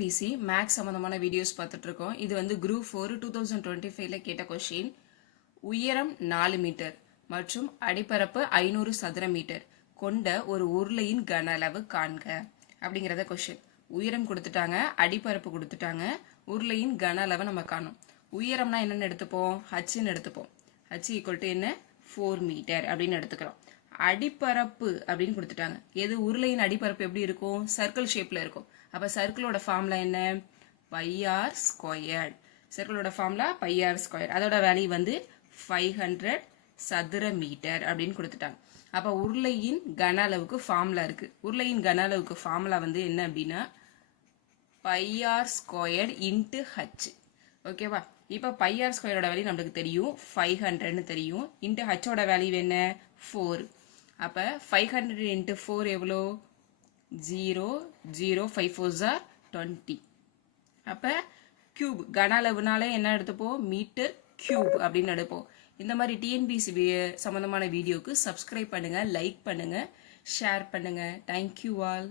PC maths சம்பந்தமான videos பார்த்துட்டு இருக்கோம். இது வந்து குரூப் 4 2025ல கேட்ட கொஸ்டின். உயரம் 4 மீட்டர் மற்றும் அடிப்பரப்பு 500 சதுர மீட்டர் கொண்ட ஒரு உருளையின் கன அளவு காண்க அப்படிங்கிறத கொஸ்டின். உயரம் கொடுத்துட்டாங்க, அடிப்பரப்பு கொடுத்துட்டாங்க, உருளையின் கன அளவை நம்ம காணும். உயரம்னா என்னன்னு எடுத்துப்போம், ஹச்ன்னு எடுத்துப்போம். ஹச் ஈக்குவல் டு என்ன, 4 மீட்டர் அப்படின்னு எடுத்துக்கிறோம். அடிப்பரப்பு அப்படின்னு கொடுத்துட்டாங்க. எது, உருளையின் அடிப்பரப்பு எப்படி இருக்கும், சர்க்கிள் ஷேப்ல இருக்கும். அப்ப சர்க்கிளோட ஃபார்முலா என்ன, πr ஸ்கொயர்ட். சர்க்கிளோட ஃபார்முலா πr ஸ்கொயர். அதோட வேல்யூ வந்து 500 சதுர மீட்டர் அப்படின்னு கொடுத்துட்டாங்க. அப்ப உருளையின் கன அளவுக்கு ஃபார்முலா இருக்கு. உருளையின் கன அளவுக்கு ஃபார்முலா வந்து என்ன அப்படின்னா πr ஸ்கொயர்ட் இன்ட்டு ஹச். ஓகேவா? இப்போ πr ஸ்கொயரோட வேல்யூ நம்மளுக்கு தெரியும், 500ன்னு தெரியும். இன்ட்டு ஹச்சோட வேல்யூ என்ன, 4. அப்போ 500 இன்ட்டு 4 எவ்வளோ, 0 0 5 4s are 20. அப்போ கியூப் கன அளவுனாலே என்ன எடுத்துப்போம், மீட்டர் கியூப் அப்படின்னு எடுப்போம். இந்த மாதிரி டிஎன்பிசி சம்பந்தமான வீடியோக்கு சப்ஸ்கிரைப் பண்ணுங்க, லைக் பண்ணுங்க, ஷேர் பண்ணுங்க. Thank you all.